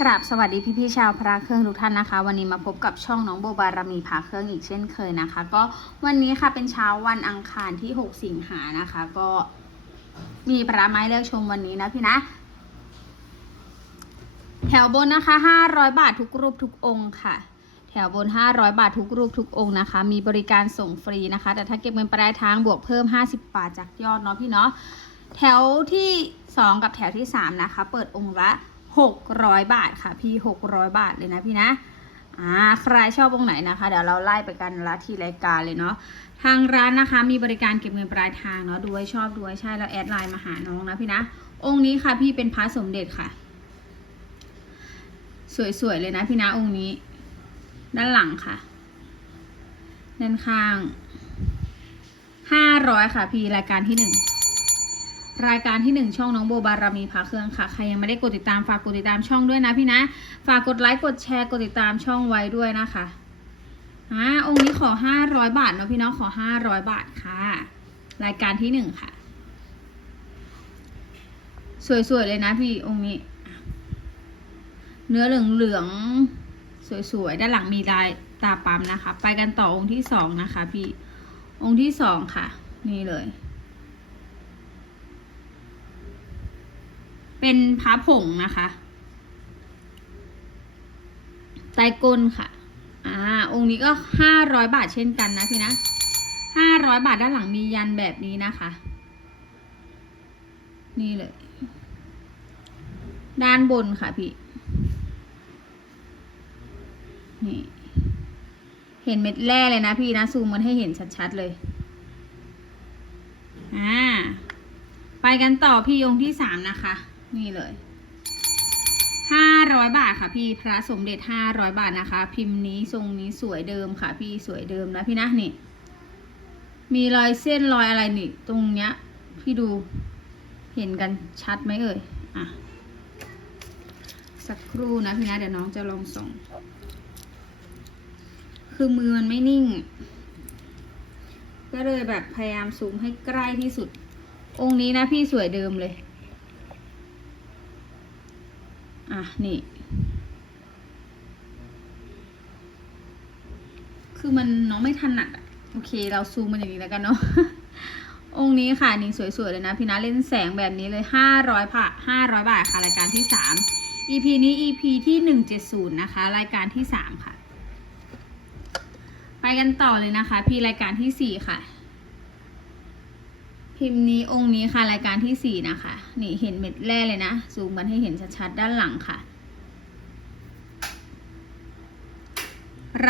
กราบสวัสดีพี่พี่ๆชาวพระเครื่องทุกท่านนะคะ วันนี้มาพบกับช่องน้องโบบารมีพระเครื่องอีกเช่นเคยนะคะ ก็วันนี้ค่ะเป็นเช้าวันอังคารที่ 6 สิงหานะคะ ก็มีพระไม้เลือกชมวันนี้นะพี่นะ แถวบนนะคะ 500 บาททุกรูปทุกองค์ค่ะ แถวบน 500 บาททุกรูปทุกองค์นะคะ มีบริการส่งฟรีนะคะ แต่ถ้าเก็บเงินปลายทางบวกเพิ่ม 50 บาทจากยอดเนาะพี่เนาะแถวที่ 2 กับแถวที่ 3 นะคะ เปิดองค์ละ 600 บาทค่ะพี่ 600 บาทเลยนะพี่นะอ่าใครชอบองไหนนะคะ เดี๋ยวเราไล่ไปกันละที่รายการเลยเนาะทางร้านนะคะมีบริการเก็บเงินปลายทางเนาะดูไว้ชอบดูไว้ใช่แล้วแอดไลน์มาหาน้องนะพี่นะ องค์นี้ค่ะพี่เป็นพระสมเด็จค่ะ สวยๆเลยนะพี่นะองค์นี้ ด้านหลังค่ะ ด้านข้างห้าร้อยค่ะพี่รายการที่หนึ่ง รายการที่หนึ่งช่องน้องโบบารมีพาเครื่องค่ะ ใครยังไม่ได้กดติดตามฝากกดติดตามช่องด้วยนะพี่นะ ฝากกดไลค์กดแชร์กดติดตามช่องไว้ด้วยนะคะอ่าองค์นี้ขอห้าร้อยบาทเนาะพี่เนาะขอห้าร้อยบาทค่ะ รายการที่หนึ่งค่ะ สวยๆเลยนะพี่องค์นี้ เนื้อเหลืองๆสวยๆด้านหลังมีลายตาปั๊มนะคะ ไปกันต่อองค์ที่สองนะคะ พี่องค์ที่สองค่ะ นี่เลย เป็นพระผงนะคะไตกลค่ะ อ่า องค์นี้ก็ห้าร้อยบาทเช่นกันนะพี่นะห้าร้อยบาทด้านหลังมียันแบบนี้นะคะ นี่เลย ด้านบนค่ะพี่ นี่ เห็นเม็ดแร่เลยนะพี่นะ ซูมมันให้เห็นชัดๆเลย อ่า ไปกันต่อพี่องค์ที่สามนะคะ นี่เลยห้าร้อยบาทค่ะพี่พระสมเด็จห้าร้อยบาทนะคะ พิมพ์นี้ทรงนี้สวยเดิมค่ะ พี่สวยเดิมนะพี่นะนี่ มีรอยเส้นรอยอะไรนี่ ตรงเนี้ย พี่ดูเห็นกันชัดไหมเอ่ยอะสักครู่นะพี่นะเดี๋ยวน้องจะลองส่ง คือมือมันไม่นิ่ง ก็เลยแบบพยายามซูมให้ใกล้ที่สุด องค์นี้นะพี่สวยเดิมเลย อะ นี่ คือมันน้องไม่ถนัดอะโอเค เราซูมมันอย่างนี้แล้วกันเนาะองค์นี้ค่ะนี่สวยๆเลยนะพี่นะเล่นแสงแบบนี้เลยห้าร้อยผ่าห้าร้อยบาทค่ะรายการที่สาม EP นี้ EP ที่หนึ่งเจ็ดศูนย์นะคะ รายการที่สามค่ะ ไปกันต่อเลยนะคะ พี่รายการที่สี่ค่ะ พิมพ์นี้องค์นี้ค่ะรายการที่สี่นะคะ นี่เห็นเม็ดแร่เลยนะซูมมันให้เห็นชัดๆด้านหลังค่ะ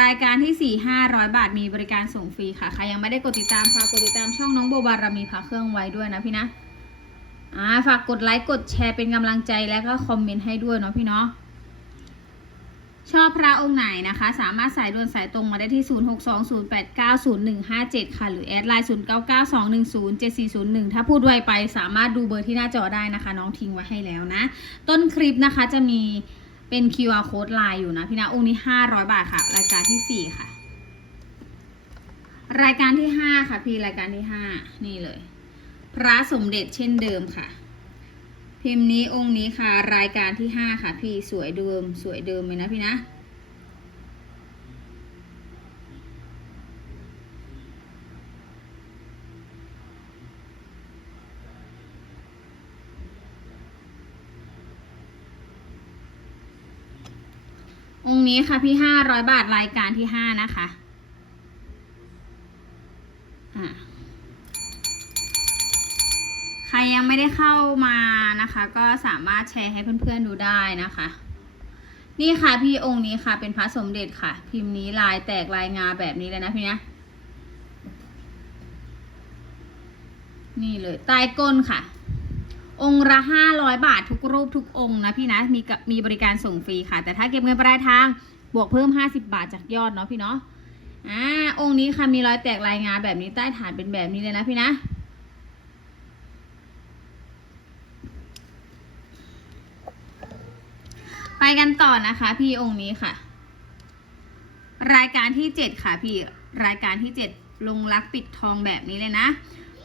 รายการที่สี่ห้าร้อยบาทมีบริการส่งฟรีค่ะใครยังไม่ได้กดติดตามฝากกดติดตามช่องน้องโบบารมีพระเครื่องไว้ด้วยนะพี่นะอ่าฝากกดไลค์กดแชร์เป็นกำลังใจแล้วก็คอมเมนต์ให้ด้วยเนาะพี่เนาะ ชอบพระองค์ไหนนะคะ สามารถสายด่วนสายตรงมาได้ที่ 0620890157 ค่ะ หรือแอดไลน์ 0992107401 ถ้าพูดไวไปสามารถดูเบอร์ที่หน้าจอได้นะคะ น้องทิ้งไว้ให้แล้วนะ ต้นคลิปนะคะจะมีเป็น QR code ไลน์อยู่นะ พี่นะองค์นี้ 500 บาทค่ะ รายการที่ 4 ค่ะ รายการที่ 5 ค่ะ พี่รายการที่ 5 นี่เลย พระสมเด็จเช่นเดิมค่ะ พิมพ์นี้องค์นี้ค่ะ รายการที่ห้าค่ะ พี่สวยเดิมสวยเดิมเลยนะพี่นะองค์นี้ค่ะพี่ห้าร้อยบาทรายการที่ห้านะคะอ่า ใครยัง ไม่ได้เข้ามานะคะ ก็สามารถแชร์ให้เพื่อนๆดูได้นะคะ นี่ค่ะพี่องค์นี้ค่ะ เป็นพระสมเด็จค่ะ พิมพ์นี้ลายแตกลายงาแบบนี้เลยนะพี่นะนี่เลยใต้ก้นค่ะ องค์ละห้าร้อยบาททุกรูปทุกองค์นะพี่นะมีกับมีบริการส่งฟรีค่ะ แต่ถ้าเก็บเงินปลายทางบวกเพิ่มห้าสิบาทจากยอดเนาะพี่เนาะอ่าองค์นี้ค่ะมีรอยแตกลายงาแบบนี้ใต้ฐานเป็นแบบนี้เลยนะพี่นะ ไปกันต่อนะคะ พี่องค์นี้ค่ะ รายการที่เจ็ดค่ะพี่รายการที่เจ็ดลงรักปิดทองแบบนี้เลยนะ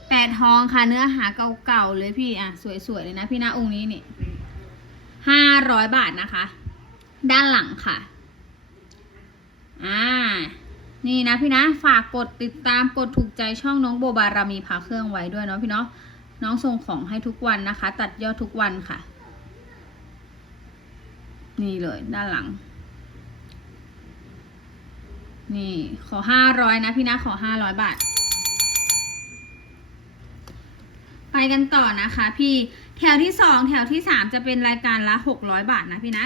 แปดทองค่ะเนื้อหาเก่าๆเลยพี่อะสวยๆเลยนะพี่นะองค์นี้นี่ห้าร้อยบาทนะคะ ด้านหลังค่ะอ่านี่นะพี่นะฝากกดติดตามกดถูกใจช่องน้องโบบารามีพาเครื่องไว้ด้วยเนาะพี่เนาะน้องส่งของให้ทุกวันนะคะ ตัดยอดทุกวันค่ะ นี่เลยด้านหลัง นี่ขอห้าร้อยนะพี่นะขอห้าร้อยบาท ไปกันต่อนะคะพี่แถวที่สองแถวที่สามจะเป็นรายการละหกร้อยบาทนะพี่นะ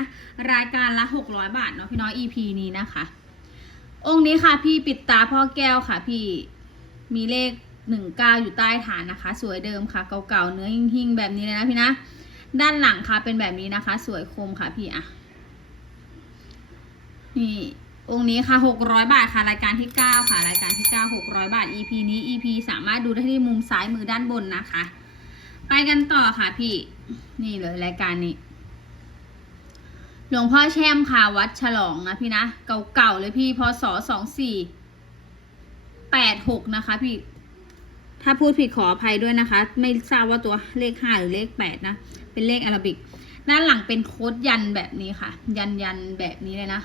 รายการละหกร้อยบาทเนาะพี่น้อย EP นี้นะคะ องค์นี้ค่ะพี่ปิดตาพ่อแก้วค่ะพี่มีเลขหนึ่งเก้าอยู่ใต้ฐานนะคะ สวยเดิมค่ะ เก่าๆเนื้อหิ่งๆแบบนี้เลยนะพี่นะ ด้านหลังค่ะเป็นแบบนี้นะคะ สวยคมค่ะพี่อะ นี่องค์นี้ค่ะหกร้อยบาทค่ะ รายการที่เก้าค่ะ รายการที่เก้าหกร้อยบาท EP นี้ EP สามารถดูได้ที่มุมซ้ายมือด้านบนนะคะ ไปกันต่อค่ะพี่ นี่เลยรายการนี้ หลวงพ่อแช่มค่ะ วัดฉลองนะพี่นะ เก่าๆเลยพี่ พศสองสี่แปดหกนะคะพี่ ถ้าพูดผิดขออภัยด้วยนะคะ ไม่ทราบว่าตัวเลขห้าหรือเลขแปดนะ เป็นเลขอาราบิก ด้านหลังเป็นโค้ดยันแบบนี้ค่ะ ยันยันแบบนี้เลยนะ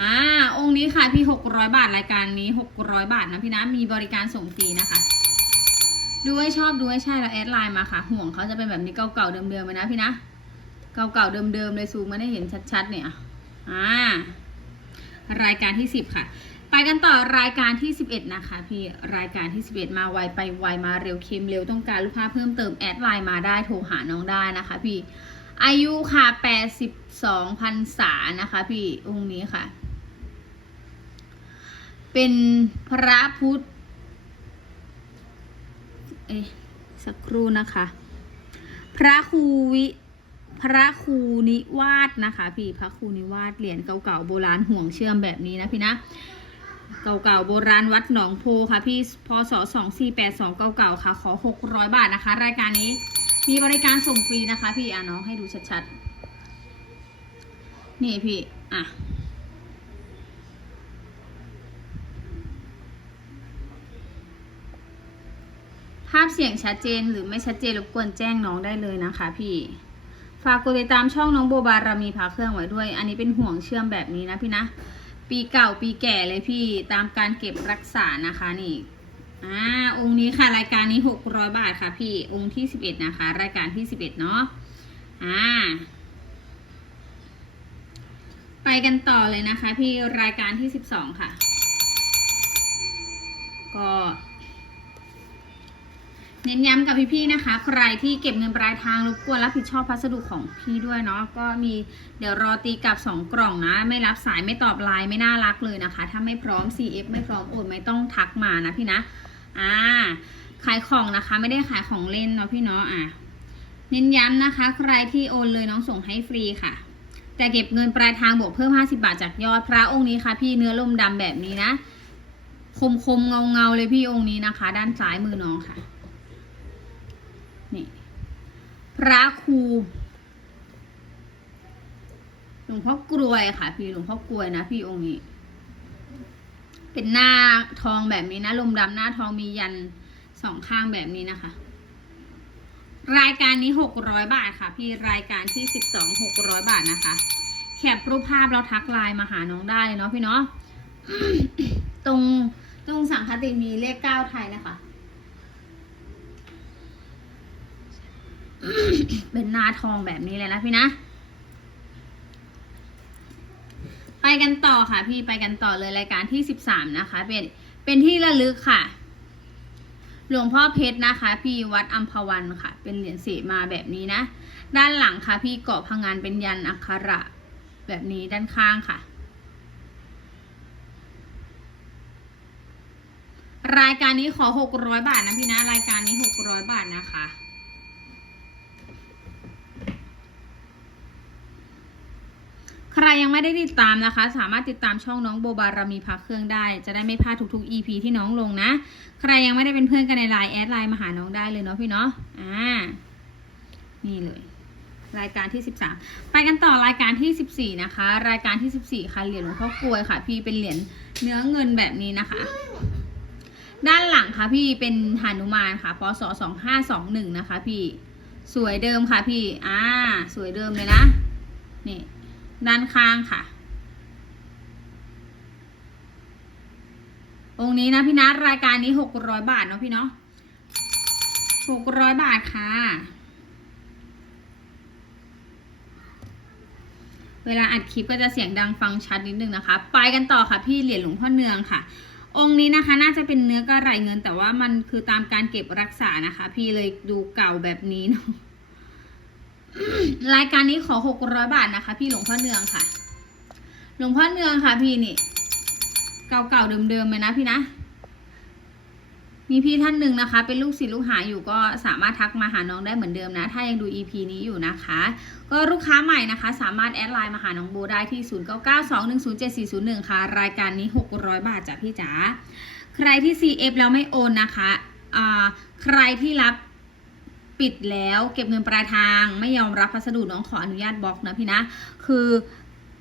อ่าองค์นี้ค่ะพี่หกร้อยบาทรายการนี้หกร้อยบาทนะพี่นะมีบริการส่งฟรีนะคะ ดูให้ชอบดูให้ใช่แล้วแอดไลน์มาค่ะ ห่วงเขาจะเป็นแบบนี้เก่าๆเดิมๆเลยนะพี่นะ เก่าๆเดิมๆเลยซูมมาได้เห็นชัดๆเนี่ย อ่ารายการที่สิบค่ะ ไปกันต่อรายการที่สิบเอ็ดนะคะ พี่รายการที่สิบเอ็ดมาไวไปไวมาเร็วเค็มเร็วต้องการลูกค้าเพิ่มเติมแอดไลน์มาได้โทรหาน้องได้นะคะ พี่อายุค่ะแปดสิบสองพันษานะคะ พี่องค์นี้ค่ะ เป็นพระพุทธเอ๊ะสักครู่นะคะ พระครูวิพระครูนิวาสนะคะ พี่พระครูนิวาสเหรียญเก่าๆโบราณห่วงเชื่อมแบบนี้นะพี่นะ เก่าๆโบราณวัดหนองโพค่ะพี่พศสองสี่แปดสองเก่าๆค่ะ ขอหกร้อยบาทนะคะ รายการนี้มีบริการส่งฟรีนะคะ พี่อะน้องให้ดูชัดๆ นี่พี่ อะภาพเสียงชัดเจนหรือไม่ชัดเจนรบกวนแจ้งน้องได้เลยนะคะพี่ฝากกดติดตามช่องน้องโบบารามีพาเครื่องไว้ด้วย อันนี้เป็นห่วงเชื่อมแบบนี้นะพี่นะ ปีเก่าปีแก่เลยพี่ตามการเก็บรักษานะคะนี่อ่าองค์นี้ค่ะรายการนี้หกร้อยบาทค่ะ พี่องค์ที่สิบเอ็ดนะคะ รายการที่สิบเอ็ดเนาะอ่าไปกันต่อเลยนะคะ พี่รายการที่สิบสองค่ะ ก็ เน้นย้ำกับพี่ๆนะคะ ใครที่เก็บเงินปลายทางรบกวนรับผิดชอบพัสดุของพี่ด้วยเนาะก็มีเดี๋ยวรอตีกลับ 2 กล่องนะ ไม่รับสายไม่ตอบไลน์ไม่น่ารักเลยนะคะ ถ้าไม่พร้อม CF ไม่พร้อมโอนไม่ต้องทักมานะพี่นะอ่าขายของนะคะ ไม่ได้ขายของเล่นเนาะพี่เนาะอะเน้นย้ำนะคะ ใครที่โอนเลยน้องส่งให้ฟรีค่ะ แต่เก็บเงินปลายทางบวกเพิ่ม 50 บาทจากยอดพระองค์นี้ค่ะ พี่เนื้อลมดำแบบนี้นะ คมคมเงาเงาๆเลยพี่องค์นี้นะคะ ด้านซ้ายมือน้องค่ะ นี่ พระครูหลวงพ่อกรวยค่ะ พี่หลวงพ่อกรวยนะพี่องค์นี้ เป็นหน้าทองแบบนี้นะลมดำหน้าทองมียันสองข้างแบบนี้นะคะ รายการนี้หกร้อยบาทค่ะ พี่รายการที่สิบสองหกร้อยบาทนะคะ แคปรูปภาพแล้วทักไลน์มาหาน้องได้เลยเนาะพี่เนาะตรงตรงสังคติมีเลขเก้าไทยนะคะ เป็นหน้าทองแบบนี้เลยนะพี่นะ ไปกันต่อค่ะ พี่ไปกันต่อเลยรายการที่สิบสามนะคะ เป็นเป็นที่ระลึกค่ะ หลวงพ่อเพชรนะคะ พี่วัดอัมพวันค่ะ เป็นเหรียญสีมาแบบนี้นะ ด้านหลังค่ะ พี่เกาะพังงานเป็นยันอักขระแบบนี้ด้านข้างค่ะรายการนี้ขอหกร้อยบาทนะพี่นะ รายการนี้หกร้อยบาทนะคะ ใครยังไม่ได้ติดตามนะคะ สามารถติดตามช่องน้องโบบารามีพักเครื่องได้ จะได้ไม่พลาดทุกๆ EP ที่น้องลงนะ ใครยังไม่ได้เป็นเพื่อนกันในไลน์แอดไลน์มาหาน้องได้เลยเนาะพี่เนาะอ่านี่เลย รายการที่ 13 ไปกันต่อรายการที่ 14 นะคะ รายการที่ 14ค่ะเหรียญหลวงพ่อกลวยค่ะ พี่เป็นเหรียญเนื้อเงินแบบนี้นะคะ ด้านหลังค่ะพี่เป็นหานุมานค่ะพศ2521 นะคะ พี่สวยเดิมค่ะพี่ อ่า สวยเดิมเลยนะนี่ ด้านข้างค่ะ องค์นี้นะพี่นัทรายการนี้หกร้อยบาทเนาะพี่เนาะหกร้อยบาทค่ะ เวลาอัดคลิปก็จะเสียงดังฟังชัดนิดนึงนะคะ ไปกันต่อค่ะพี่เหรียญหลวงพ่อเนืองค่ะ องค์นี้นะคะน่าจะเป็นเนื้อกระไรเงิน แต่ว่ามันคือตามการเก็บรักษานะคะ พี่เลยดูเก่าแบบนี้เนาะ รายการนี้ขอหกร้อยบาทนะคะ พี่หลวงพ่อเนืองค่ะ หลวงพ่อเนืองค่ะ พี่นี่ เก่าๆเดิมๆเลยนะพี่นะ มีพี่ท่านหนึ่งนะคะ เป็นลูกศิษย์ลูกหาอยู่ก็สามารถทักมาหาน้องได้เหมือนเดิมนะ ถ้ายังดู EP นี้อยู่นะคะ ก็ลูกค้าใหม่นะคะ สามารถแอดไลน์มาหาน้องโบได้ที่ 0992107401 ค่ะ รายการนี้ 600 บาทจ้ะพี่จ๋า ใครที่ CF แล้วไม่โอนนะคะ อ่า ใครที่รับ ปิดแล้วเก็บเงินปลายทางไม่ยอมรับพัสดุน้องขออนุญาตบล็อกนะพี่นะ คือ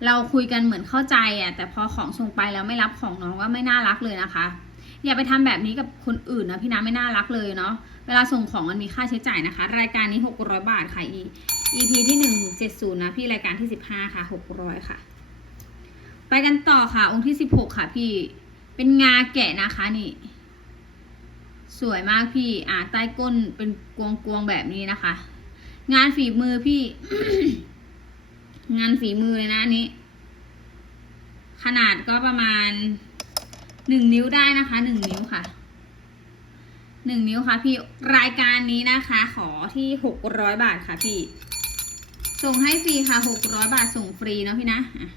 เราคุยกันเหมือนเข้าใจอะแต่พอของส่งไปแล้วไม่รับของน้องก็ไม่น่ารักเลยนะคะ อย่าไปทำแบบนี้กับคนอื่นนะพี่นะไม่น่ารักเลยเนาะเวลาส่งของมันมีค่าใช้จ่ายนะคะ รายการนี้ 600 บาทค่ะ EP ที่ 170 นะพี่รายการที่ 15 ค่ะ 600 ค่ะ ไปกันต่อค่ะ องค์ที่ 16 ค่ะพี่เป็นงาแกะนะคะนี่ สวยมากพี่ อ่าใต้ก้นเป็นกวงกวงแบบนี้นะคะ งานฝีมือพี่ งานฝีมือเลยนะนี้ ขนาดก็ประมาณหนึ่งนิ้วได้นะคะหนึ่งนิ้วค่ะหนึ่งนิ้วค่ะพี่รายการนี้นะคะ ขอที่หกร้อยบาทค่ะพี่ ส่งให้ฟรีค่ะหกร้อยบาทส่งฟรีเนาะพี่นะอะ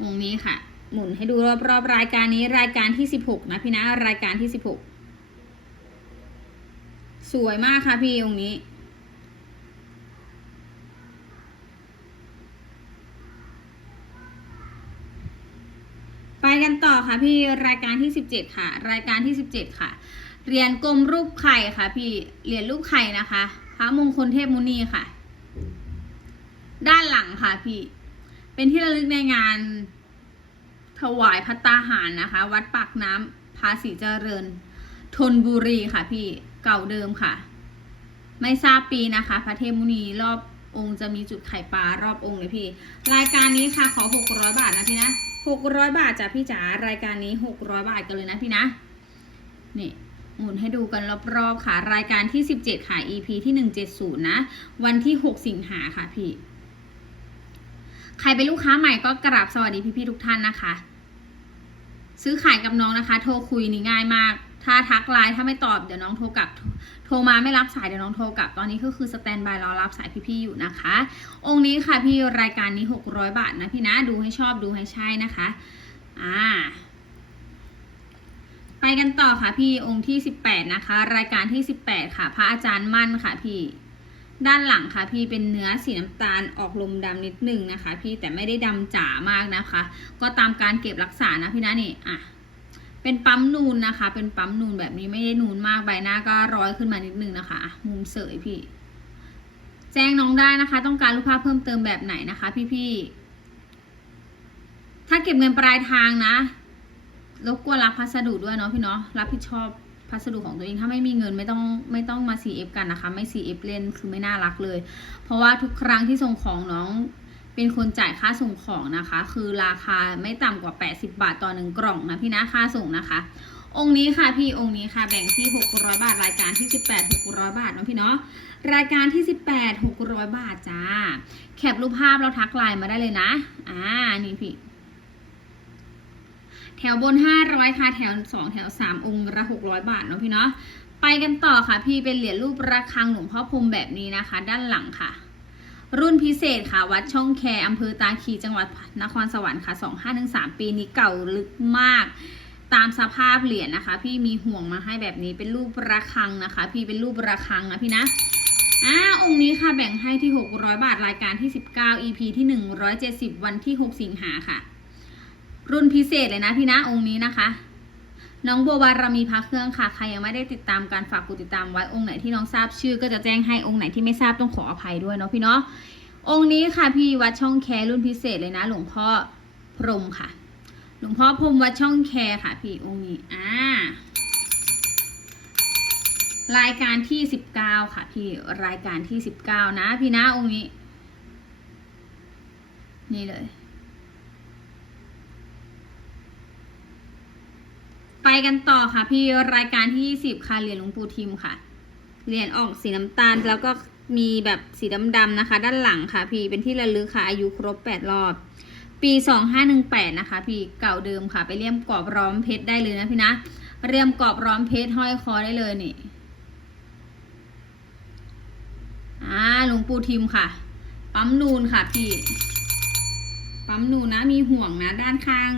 องค์นี้ค่ะ หมุนให้ดูรอบๆรายการนี้รายการที่สิบหกนะพี่นะรายการที่สิบหกสวยมากค่ะพี่องค์นี้ ไปกันต่อค่ะพี่รายการที่สิบเจ็ดค่ะ รายการที่สิบเจ็ดค่ะ เรียญกลมรูปไข่ค่ะ พี่เรียญรูปไข่นะคะพระมงคลเทพมุนีค่ะ ด้านหลังค่ะพี่ เป็นที่ระลึกในงาน ถวายพัตตาหารนะคะ วัดปากน้ำภาษีเจริญธนบุรีค่ะพี่เก่าเดิมค่ะ ไม่ทราบปีนะคะ พระเทพมุนีรอบองค์จะมีจุดไข่ปลารอบองค์เลยพี่ รายการนี้ค่ะขอหกร้อยบาทนะพี่นะหกร้อยบาทจ้ะพี่จ๋ารายการนี้หกร้อยบาทกันเลยนะพี่นะนี่หมุนให้ดูกันรอบๆค่ะ รายการที่สิบเจ็ดค่ะ EP ที่หนึ่งเจ็ดศูนย์นะ วันที่หกสิงหาค่ะพี่ ใครเป็นลูกค้าใหม่ก็กราบสวัสดีพี่ๆทุกท่านนะคะ ซื้อขายกับน้องนะคะ โทรคุยนี่ง่ายมาก ถ้าทักไลน์ถ้าไม่ตอบเดี๋ยวน้องโทรกลับ โทรมาไม่รับสายเดี๋ยวน้องโทรกลับตอนนี้ก็คือสแตนบายรอรับสายพี่ๆอยู่นะคะ องค์นี้ค่ะพี่รายการนี้ 600 บาทนะพี่นะดูให้ชอบดูให้ใช่นะคะอ่าไปกันต่อค่ะพี่องค์ที่ 18 นะคะ รายการที่ 18 ค่ะ พระอาจารย์มั่นค่ะพี่ ด้านหลังค่ะพี่เป็นเนื้อสีน้ำตาลออกลมดำนิดนึงนะคะ พี่แต่ไม่ได้ดำจ๋ามากนะคะ ก็ตามการเก็บรักษานะพี่นะนี่อะเป็นปั๊มนูนนะคะ เป็นปั๊มนูนแบบนี้ไม่ได้นูนมากใบหน้าก็ร้อยขึ้นมานิดนึงนะคะอะมุมเสยพี่ แจ้งน้องได้นะคะ ต้องการรูปภาพเพิ่มเติมแบบไหนนะคะ พี่ๆถ้าเก็บเงินปลายทางนะรบกวนรับพัสดุด้วยเนาะพี่เนาะรับผิดชอบ พัสดุของตัวเองถ้าไม่มีเงินไม่ต้องไม่ต้องมา CF กันนะคะ ไม่ CF เล่นคือไม่น่ารักเลย เพราะว่าทุกครั้งที่ส่งของน้องเป็นคนจ่ายค่าส่งของนะคะ คือราคาไม่ต่ำกว่า 80 บาทต่อหนึ่งกล่องนะพี่นะค่าส่งนะคะ องค์นี้ค่ะพี่องค์นี้ค่ะแบ่งที่ 600 บาท รายการที่ 18 600 บาทเนาะพี่เนาะรายการที่ 18 600 บาทจ้าแคปรูปภาพแล้วทักไลน์มาได้เลยนะอ่านี่พี่ แถวบน 500 ค่ะ แถว 2 แถว 3 องค์ละ600 บาทเนาะพี่เนาะไปกันต่อค่ะพี่เป็นเหรียญรูประฆังหลวงพ่อพรมแบบนี้นะคะ ด้านหลังค่ะ รุ่นพิเศษค่ะ วัดช่องแคอำเภอตาคีจังหวัดนครสวรรค์ค่ะ 2513 ปีนี้เก่าลึกมาก ตามสภาพเหรียญนะคะ พี่มีห่วงมาให้แบบนี้เป็นรูประฆังนะคะ พี่เป็นรูประฆังนะพี่นะอ่าองค์นี้ค่ะแบ่งให้ที่ 600 บาทรายการที่ 19 EP ที่ 170 วันที่ 6 สิงหาค่ะ รุ่นพิเศษเลยนะพี่นะองค์นี้นะคะ น้องบัวารมีพระเครื่องค่ะ ใครยังไม่ได้ติดตามการฝากกดติดตามไว้องค์ไหนที่น้องทราบชื่อ ก็จะแจ้งให้องค์ไหนที่ไม่ทราบต้องขออภัยด้วยเนาะพี่เนาะองค์นี้ค่ะพี่วัดช่องแครุ่นพิเศษเลยนะ หลวงพ่อพรมค่ะ หลวงพ่อพรมวัดช่องแคค่ะ พี่องค์นี้อ่ารายการที่สิบเก้าค่ะ พี่รายการที่สิบเก้านะ พี่นะองค์นี้ นี่เลย ไปกันต่อค่ะ พี่รายการที่ยี่สิบค่ะเหรียญหลวงปู่ทิมค่ะเหรียญออกสีน้ำตาลแล้วก็มีแบบสีดำๆนะคะ ด้านหลังค่ะ พี่เป็นที่ระลึกค่ะ อายุครบแปดรอบ ปีสองห้าหนึ่งแปดนะคะ พี่เก่าเดิมค่ะ ไปเลี่ยมกรอบร้อมเพชรได้เลยนะพี่นะเรียมกรอบร้อมเพชรห้อยคอได้เลยนี่อ่าหลวงปู่ทิมค่ะ ปั๊มนูนค่ะพี่ ปั๊มนูนนะมีห่วงนะด้านข้าง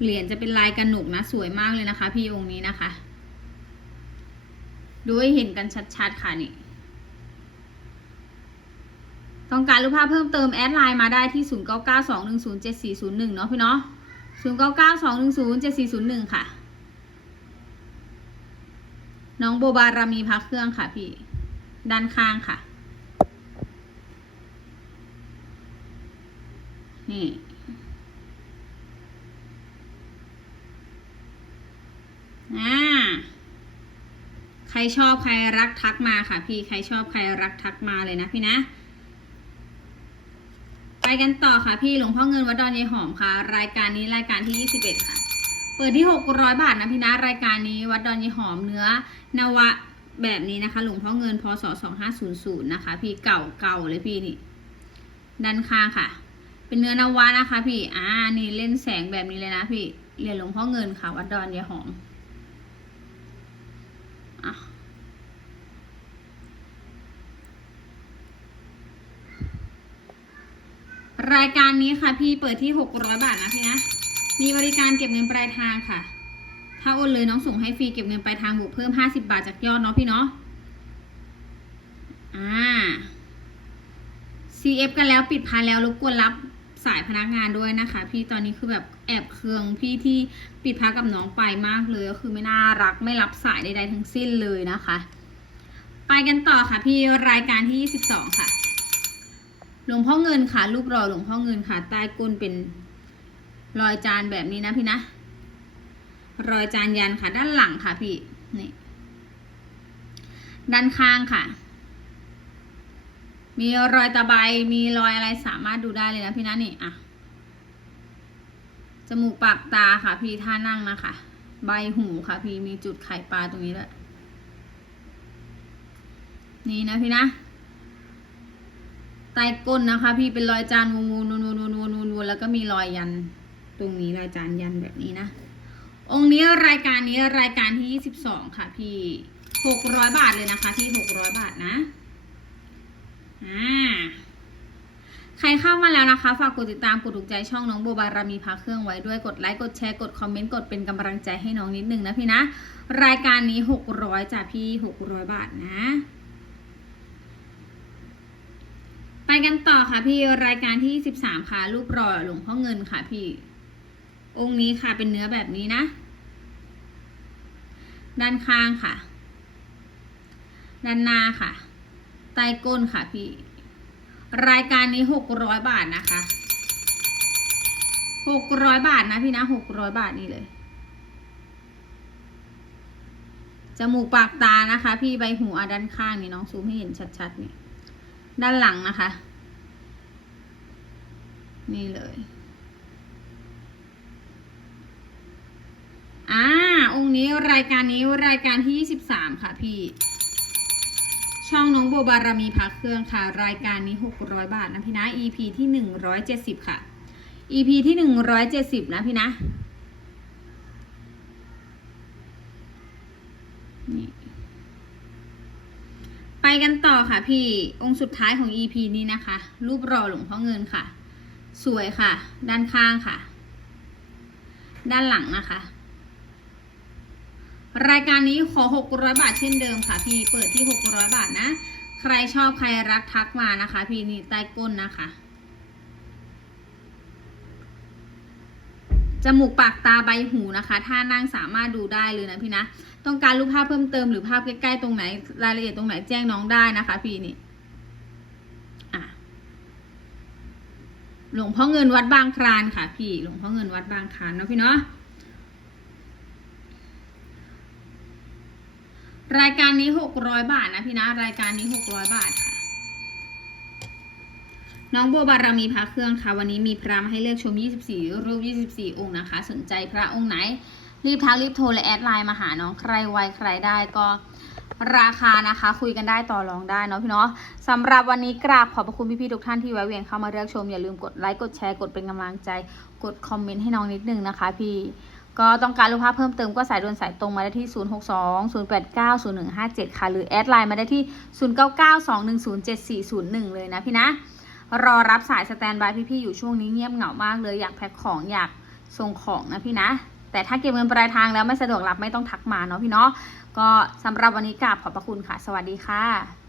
เหรียญจะเป็นลายกระหนกนะ สวยมากเลยนะคะ พี่องค์นี้นะคะ ดูให้เห็นกันชัดๆค่ะนี่ต้องการรูปภาพเพิ่มเติมแอดไลน์มาได้ที่ 0992107401 เนาะพี่เนาะ0992107401 ค่ะ น้องโบบารามีพักเครื่องค่ะพี่ ด้านข้างค่ะ นี่ อ่า ใครชอบใครรักทักมาค่ะ พี่ ใครชอบใครรักทักมาเลยนะพี่นะ ไปกันต่อค่ะพี่หลวงพ่อเงินวัดดอนยายหอมค่ะ รายการนี้รายการที่ 21 ค่ะ เปิดที่ 600 บาทนะพี่นะ รายการนี้วัดดอนยายหอมเนื้อนวะแบบนี้นะคะ หลวงพ่อเงินพศ2500 นะคะ พี่เก่าเก่าเลยพี่นี่ ด้านข้างค่ะ เป็นเนื้อนวะนะคะ พี่ อ่า นี่เล่นแสงแบบนี้เลยนะพี่ เหรียญหลวงพ่อเงินค่ะ วัดดอนยายหอมอะรายการนี้ค่ะ พี่เปิดที่600บาทนะพี่นะ มีบริการเก็บเงินปลายทางค่ะ ถ้าโอนเลยน้องส่งให้ฟรีเก็บเงินปลายทางบวกเพิ่ม50บาทจากยอดเนาะพี่เนาะ อ่า CF กันแล้วปิดพานแล้วรบกวนรับ สายพนักงานด้วยนะคะ พี่ตอนนี้คือแบบแอบเคืองพี่ที่ปิดพักกับน้องไปมากเลยก็คือไม่น่ารักไม่รับสายใดๆทั้งสิ้นเลยนะคะ ไปกันต่อค่ะพี่รายการที่ 22 ค่ะ หลวงพ่อเงินค่ะ รูปรอหลวงพ่อเงินค่ะ ใต้ก้นเป็นรอยจานแบบนี้นะพี่นะ รอยจานยันค่ะ ด้านหลังค่ะพี่นี่ด้านข้างค่ะ มีรอยตะไบมีรอยอะไรสามารถดูได้เลยนะพี่นะนี่อะจมูกปากตาค่ะ พี่ท่านั่งนะคะ ใบหูค่ะ พี่มีจุดไข่ปลาตรงนี้ด้วยนี่นะพี่นะใต้ก้นนะคะ พี่เป็นรอยจานวนวนวนวนวนวนวนแล้วก็มีรอยยัน ตรงนี้รอยจานยันแบบนี้นะองค์นี้รายการนี้รายการที่ยี่สิบสองค่ะ พี่หกร้อยบาทเลยนะคะ ที่หกร้อยบาทนะ ใครเข้ามาแล้วนะคะ ฝากกดติดตามกดถูกใจช่องน้องโบบารามีพาเครื่องไว้ด้วยกดไลค์กดแชร์กดคอมเมนต์กดเป็นกำลังใจให้น้องนิดนึงนะพี่นะ รายการนี้หกร้อยจ้ะพี่หกร้อยบาทนะ ไปกันต่อค่ะพี่รายการที่สิบสามค่ะรูปรอหลวงพ่อเงินค่ะพี่ องค์นี้ค่ะเป็นเนื้อแบบนี้นะ ด้านข้างค่ะ ด้านหน้าค่ะ ใต้ก้นค่ะพี่ รายการนี้หกร้อยบาทนะคะหกร้อยบาทนะพี่นะหกร้อยบาทนี่เลย จมูกปากตานะคะ พี่ใบหูอด้านข้างนี่น้องซูมให้เห็นชัดๆนี่ด้านหลังนะคะ นี่เลยอ่าองค์นี้รายการนี้รายการที่23ค่ะพี่ ช่องน้องโบบารมีพักเครื่องค่ะ รายการนี้ 600 บาทนะพี่นะ EP ที่ 170 ค่ะ EP ที่ 170 นะพี่นะนี่ไปกันต่อค่ะพี่องค์สุดท้ายของ EP นี้นะคะ รูปรอหลวงพ่อเงินค่ะ สวยค่ะ ด้านข้างค่ะ ด้านหลังนะคะ รายการนี้ขอ 600 บาทเช่นเดิมค่ะพี่เปิดที่ 600 บาทนะ ใครชอบใครรักทักมานะคะ พี่นี่ใต้ก้นนะคะ จมูกปากตาใบหูนะคะ ถ้านั่งสามารถดูได้เลยนะพี่นะ ต้องการรูปภาพเพิ่มเติมหรือภาพใกล้ๆตรงไหน รายละเอียดตรงไหนแจ้งน้องได้นะคะ พี่นี่หลวงพ่อเงินวัดบางคลานค่ะ พี่หลวงพ่อเงินวัดบางคลานเนาะพี่เนาะ รายการนี้หกร้อยบาทนะพี่นะ รายการนี้หกร้อยบาทค่ะ น้องบัวบารมีพระเครื่องค่ะ วันนี้มีพระมาให้เลือกชม 24 รูป 24 องค์นะคะ สนใจพระองค์ไหน รีบทักรีบโทรและแอดไลน์มาหาน้องใครไวใครได้ก็ราคานะคะคุยกันได้ต่อรองได้เนาะพี่เนาะสำหรับวันนี้กราบขอบพระคุณพี่ๆทุกท่านที่แวะเวียนเข้ามาเลือกชม อย่าลืมกดไลค์กดแชร์กดเป็นกำลังใจ กดคอมเมนต์ให้น้องนิดนึงนะคะพี่ ก็ต้องการรูปภาพเพิ่มเติมก็สายด่วนสายตรงมาได้ที่ 062 089 0157 ค่ะ หรือแอดไลน์มาได้ที่ 0992107401 เลยนะพี่นะ รอรับสายสแตนบายพี่ๆ อยู่ช่วงนี้เงียบเหงามากเลยอยากแพ็คของอยากส่งของนะพี่นะ แต่ถ้าเก็บเงินปลายทางแล้วไม่สะดวกรับไม่ต้องทักมาเนาะพี่เนาะก็สำหรับวันนี้กราบขอบพระคุณค่ะ สวัสดีค่ะ